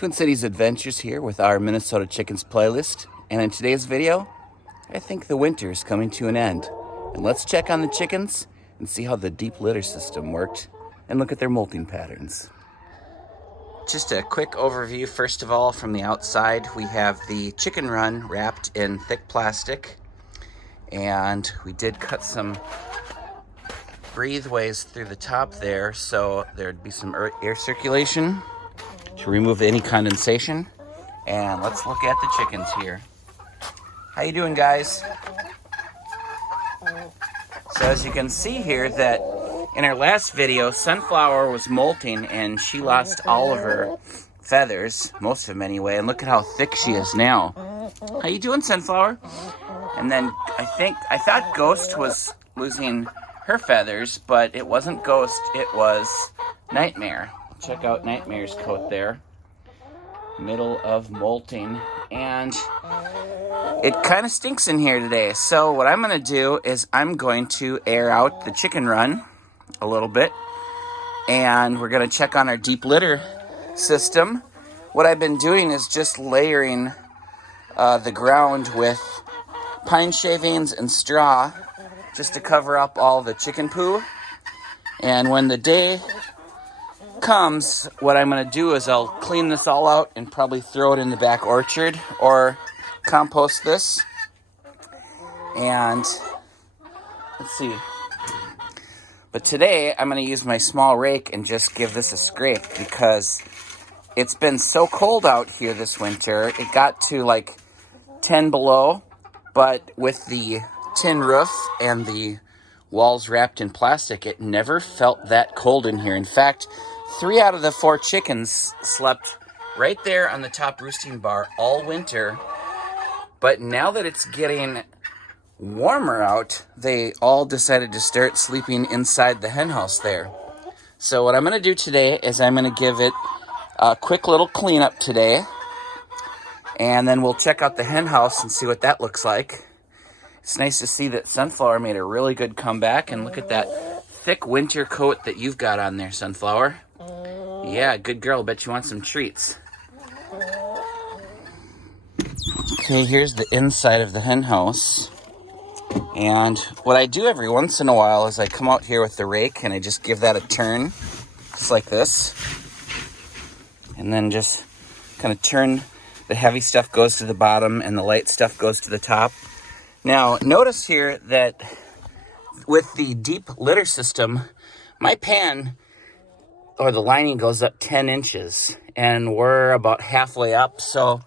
Twin Cities Adventures here with our Minnesota Chickens playlist. And in today's video, I think the winter is coming to an end. And let's check on the chickens and see how the deep litter system worked and look at their molting patterns. Just a quick overview, first of all, from the outside. We have the chicken run wrapped in thick plastic. And we did cut some breezeways through the top there, so there'd be some air circulation to remove any condensation. And let's look at the chickens here. How you doing, guys? So as you can see here, that in our last video, Sunflower was molting and she lost all of her feathers, most of them anyway, and look at how thick she is now. How you doing, Sunflower? And then I thought Ghost was losing her feathers, but it wasn't Ghost, it was Nightmare. Check out Nightmare's coat there. Middle of molting. And it kind of stinks in here today. So what I'm going to do is I'm going to air out the chicken run a little bit. And we're going to check on our deep litter system. What I've been doing is just layering the ground with pine shavings and straw just to cover up all the chicken poo. And when the day comes, what I'm going to do is I'll clean this all out and probably throw it in the back orchard or compost this. And let's see. But today I'm going to use my small rake and just give this a scrape because it's been so cold out here this winter. It got to like 10 below, but with the tin roof and the walls wrapped in plastic, it never felt that cold in here. In fact, 3 out of the 4 chickens slept right there on the top roosting bar all winter. But now that it's getting warmer out, they all decided to start sleeping inside the hen house there. So what I'm going to do today is I'm going to give it a quick little cleanup today. And then we'll check out the hen house and see what that looks like. It's nice to see that Sunflower made a really good comeback. And look at that thick winter coat that you've got on there, Sunflower. Yeah, good girl. Bet you want some treats. Okay, here's the inside of the hen house. And what I do every once in a while is I come out here with the rake and I just give that a turn, just like this. And then just kind of turn. The heavy stuff goes to the bottom and the light stuff goes to the top. Now, notice here that with the deep litter system, my pan or the lining goes up 10 inches and we're about halfway up. So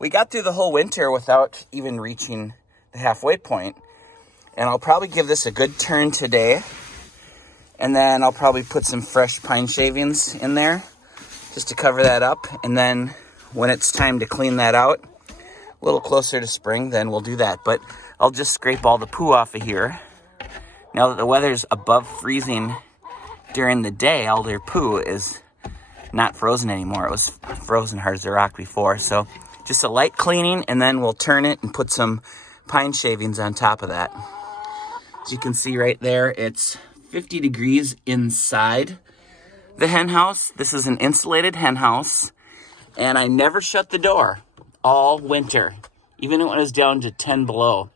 we got through the whole winter without even reaching the halfway point. And I'll probably give this a good turn today. And then I'll probably put some fresh pine shavings in there just to cover that up. And then when it's time to clean that out, a little closer to spring, then we'll do that. But I'll just scrape all the poo off of here. Now that the weather's above freezing during the day, all their poo is not frozen anymore. It was frozen hard as a rock before. So just a light cleaning, and then we'll turn it and put some pine shavings on top of that. As you can see right there, it's 50 degrees inside the hen house. This is an insulated hen house. And I never shut the door all winter, even when it was down to 10 below.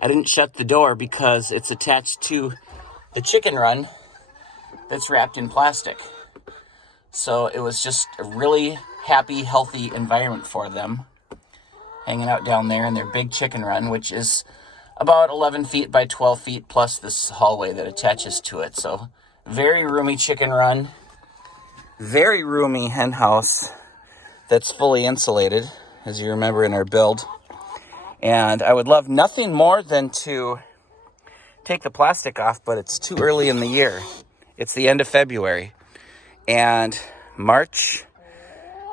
I didn't shut the door because it's attached to the chicken run that's wrapped in plastic. So it was just a really happy, healthy environment for them, hanging out down there in their big chicken run, which is about 11 feet by 12 feet, plus this hallway that attaches to it. So very roomy chicken run, very roomy hen house that's fully insulated, as you remember in our build. And I would love nothing more than to take the plastic off, but it's too early in the year. It's the end of February. And March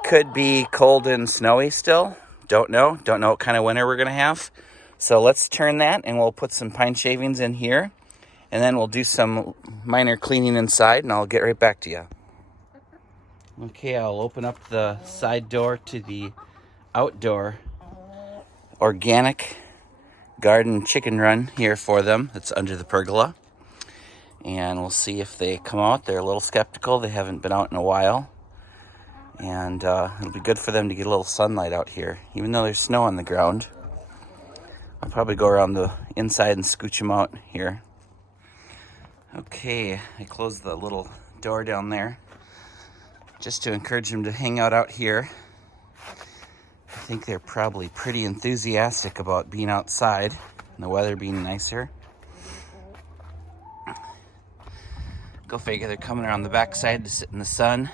could be cold and snowy still. Don't know what kind of winter we're going to have. So let's turn that, and we'll put some pine shavings in here. And then we'll do some minor cleaning inside, and I'll get right back to you. Okay, I'll open up the side door to the outdoor organic garden chicken run here for them. It's under the pergola. And we'll see if they come out. They're a little skeptical. They haven't been out in a while. And it'll be good for them to get a little sunlight out here, even though there's snow on the ground. I'll probably go around the inside and scooch them out here. Okay, I closed the little door down there just to encourage them to hang out here. I think they're probably pretty enthusiastic about being outside and the weather being nicer. Go figure, they're coming around the backside to sit in the sun.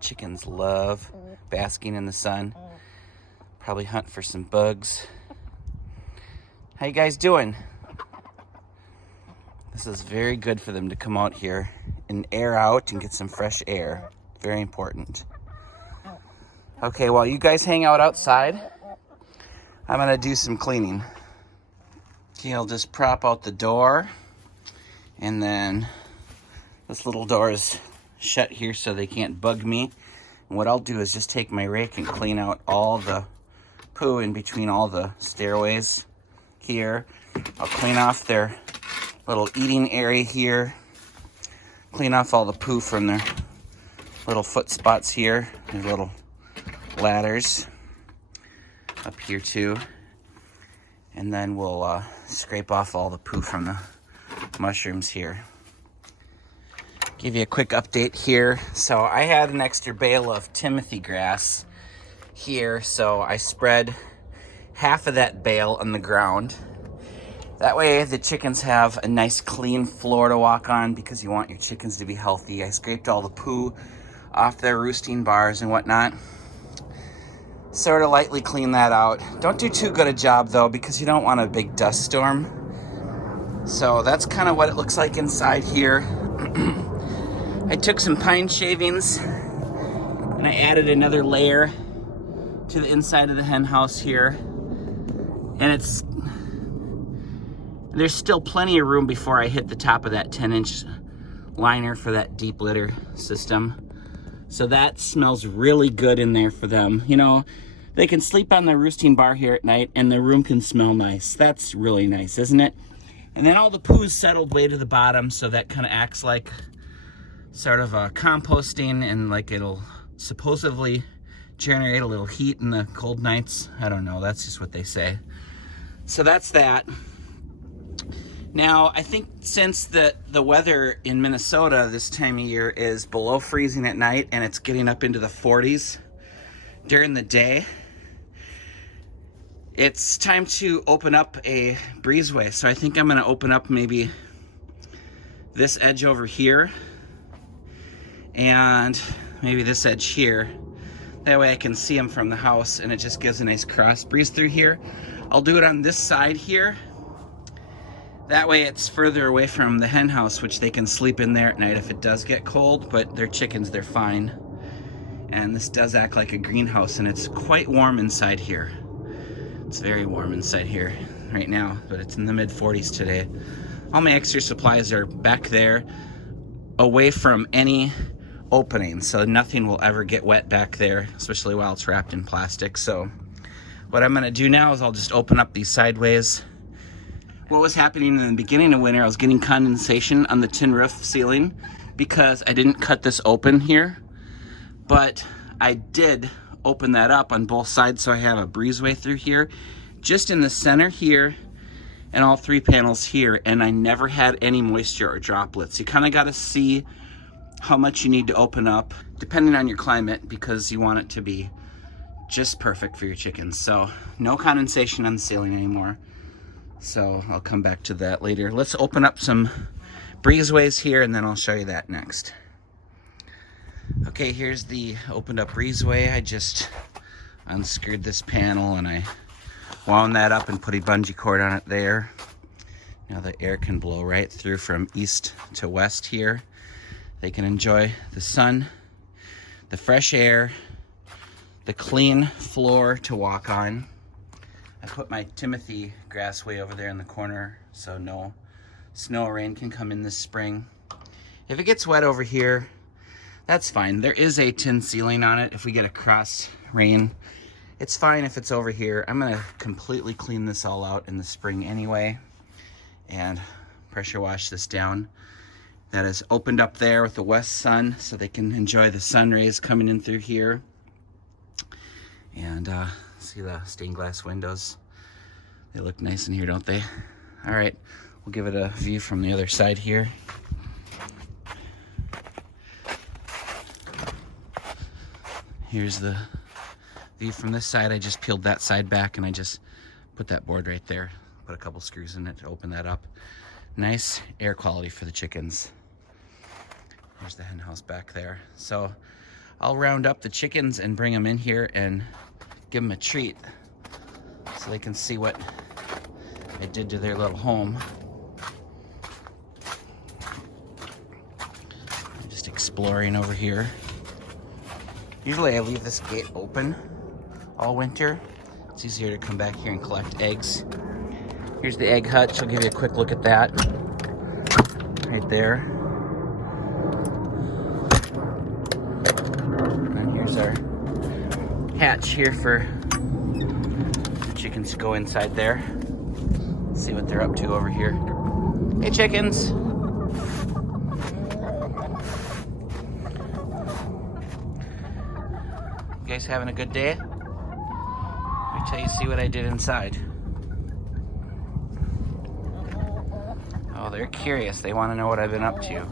Chickens love basking in the sun. Probably hunt for some bugs. How you guys doing? This is very good for them to come out here and air out and get some fresh air. Very important. Okay, while you guys hang out outside, I'm gonna do some cleaning. Okay, I'll just prop out the door, and then this little door is shut here so they can't bug me. And what I'll do is just take my rake and clean out all the poo in between all the stairways here. I'll clean off their little eating area here. Clean off all the poo from their little foot spots here. Their little ladders up here too. And then we'll scrape off all the poo from the mushrooms here. Give you a quick update here. So I had an extra bale of Timothy grass here, so I spread half of that bale on the ground. That way the chickens have a nice clean floor to walk on, because you want your chickens to be healthy. I scraped all the poo off their roosting bars and whatnot. Sort of lightly clean that out. Don't do too good a job though, because you don't want a big dust storm. So that's kind of what it looks like inside here. I took some pine shavings and I added another layer to the inside of the hen house here. And there's still plenty of room before I hit the top of that 10-inch liner for that deep litter system. So that smells really good in there for them. You know, they can sleep on the roosting bar here at night and the room can smell nice. That's really nice, isn't it? And then all the poo's settled way to the bottom, so that kind of acts like sort of a composting, and like it'll supposedly generate a little heat in the cold nights. I don't know, that's just what they say. So that's that. Now, I think since the weather in Minnesota this time of year is below freezing at night and it's getting up into the 40s during the day, it's time to open up a breezeway. So I think I'm gonna open up maybe this edge over here and maybe this edge here. That way I can see them from the house and it just gives a nice cross breeze through here. I'll do it on this side here. That way it's further away from the hen house, which they can sleep in there at night if it does get cold, but they're chickens, they're fine. And this does act like a greenhouse, and it's quite warm inside here. It's very warm inside here right now, but it's in the mid-40s today. All my extra supplies are back there, away from any opening, so nothing will ever get wet back there, especially while it's wrapped in plastic. So what I'm gonna do now is I'll just open up these sideways. What was happening in the beginning of winter, I was getting condensation on the tin roof ceiling because I didn't cut this open here, but I did open that up on both sides, so I have a breezeway through here, just in the center here, and all three panels here, and I never had any moisture or droplets. You kind of got to see how much you need to open up, depending on your climate, because you want it to be just perfect for your chickens. So no condensation on the ceiling anymore. So I'll come back to that later. Let's open up some breezeways here, and then I'll show you that next. Okay, here's the opened up breezeway. I just unscrewed this panel and I wound that up and put a bungee cord on it there. Now the air can blow right through from east to west here. They can enjoy the sun, the fresh air, the clean floor to walk on. I put my Timothy grass way over there in the corner so no snow or rain can come in this spring. If it gets wet over here, that's fine. There is a tin ceiling on it if we get a cross rain. It's fine if it's over here. I'm gonna completely clean this all out in the spring anyway and pressure wash this down. that is opened up there with the west sun so they can enjoy the sun rays coming in through here. And see the stained glass windows? They look nice in here, don't they? All right, we'll give it a view from the other side here. Here's the view from this side. I just peeled that side back and I just put that board right there. Put a couple screws in it to open that up. Nice air quality for the chickens. There's the hen house back there. So I'll round up the chickens and bring them in here and give them a treat so they can see what I did to their little home. I'm just exploring over here. Usually I leave this gate open all winter. It's easier to come back here and collect eggs. Here's the egg hutch. I'll give you a quick look at that. Right there. And here's our hatch here for the chickens to go inside there. See what they're up to over here. Hey, chickens. You guys having a good day? Wait till you see what I did inside. Oh, they're curious. They want to know what I've been up to.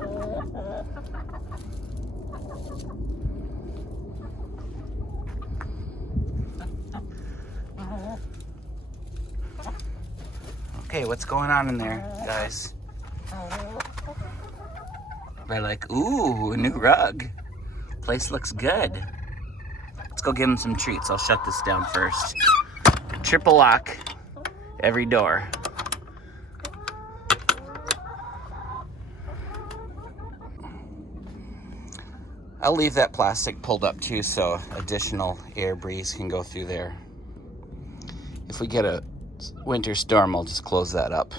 Okay, what's going on in there, guys? They're like, ooh, a new rug. Place looks good. Let's go give them some treats. I'll shut this down first. Triple lock every door. I'll leave that plastic pulled up too so additional air breeze can go through there. If we get a winter storm, I'll just close that up.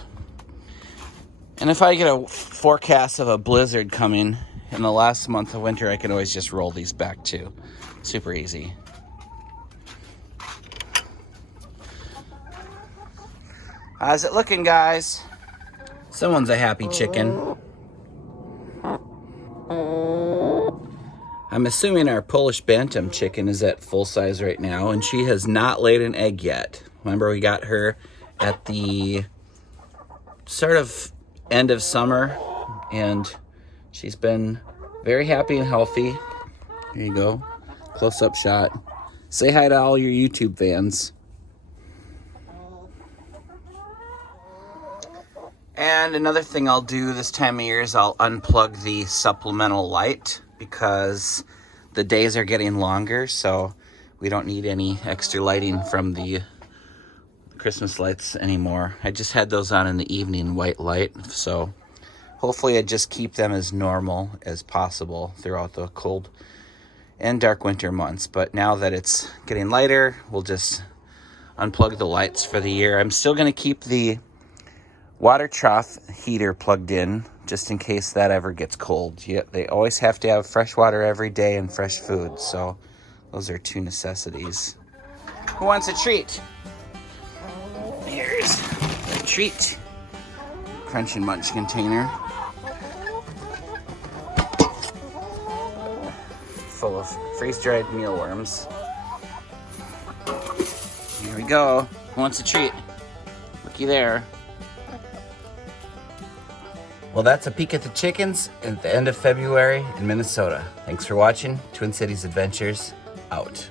And if I get a forecast of a blizzard coming in the last month of winter, I can always just roll these back too. Super easy. How's it looking, guys? Someone's a happy chicken. I'm assuming our Polish Bantam chicken is at full size right now, and she has not laid an egg yet. Remember, we got her at the sort of end of summer, and she's been very happy and healthy. There you go. Close-up shot. Say hi to all your YouTube fans. And another thing I'll do this time of year is I'll unplug the supplemental light because the days are getting longer, so we don't need any extra lighting from the Christmas lights anymore. I just had those on in the evening, white light, so hopefully I just keep them as normal as possible throughout the cold and dark winter months. But now that it's getting lighter, we'll just unplug the lights for the year. I'm still going to keep the water trough heater plugged in just in case that ever gets cold. Yeah, they always have to have fresh water every day and fresh food, so those are two necessities. Who wants a treat? Here's a treat. Crunch and Munch container. Full of freeze-dried mealworms. Here we go. Who wants a treat? Looky there. Well, that's a peek at the chickens at the end of February in Minnesota. Thanks for watching. Twin Cities Adventures, out.